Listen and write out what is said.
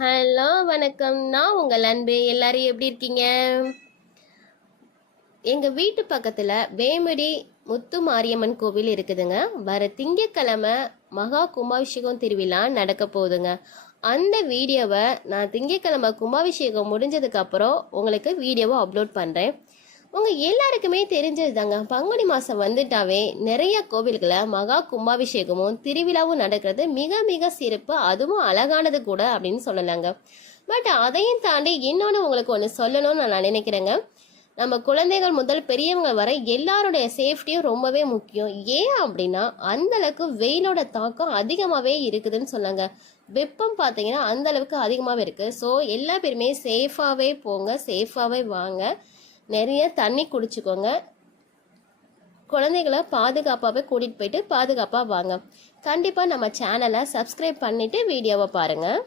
Hello வணக்கம். நான் உங்கள் அன்பு. எல்லாரும் எப்படி இருக்கீங்க? எங்கள் வீட்டு பக்கத்தில் வேமடி முத்து மாரியம்மன் கோவில் இருக்குதுங்க. வர திங்கக்கிழமை மகா கும்பாபிஷேகம் திருவிழா நடக்க போகுதுங்க. அந்த வீடியோவை நான் திங்கக்கிழமை கும்பாபிஷேகம் முடிஞ்சதுக்கப்புறம் உங்களுக்கு வீடியோவை அப்லோட் பண்ணுறேன். உங்கள் எல்லாருக்குமே தெரிஞ்சது தாங்க, பங்குனி மாதம் வந்துட்டாவே நிறைய கோவில்களில் மகா கும்பாபிஷேகமும் திருவிழாவும் நடக்கிறது மிக மிக சிறப்பு, அதுவும் அழகானது கூட அப்படின்னு சொல்லலாங்க. பட் அதையும் தாண்டி இன்னொன்று உங்களுக்கு ஒன்று சொல்லணும்னு நான் நினைக்கிறேங்க. நம்ம குழந்தைகள் முதல் பெரியவங்க வரை எல்லாருடைய சேஃப்டியும் ரொம்பவே முக்கியம். ஏன் அப்படின்னா அந்த அளவுக்கு வெயிலோட தாக்கம் அதிகமாகவே இருக்குதுன்னு சொன்னாங்க. வெப்பம் பார்த்தீங்கன்னா அந்த அளவுக்கு அதிகமாகவே இருக்குது. ஸோ எல்லா பேருமே சேஃபாகவே போங்க, சேஃபாகவே வாங்க, நிறைய தண்ணி குடிச்சுக்கோங்க, குழந்தைகளை பாதுகாப்பாகவே கூட்டிகிட்டு போயிட்டு பாதுகாப்பாக வாங்க. கண்டிப்பாக நம்ம சேனலை சப்ஸ்கிரைப் பண்ணிவிட்டு வீடியோவை பாருங்கள்.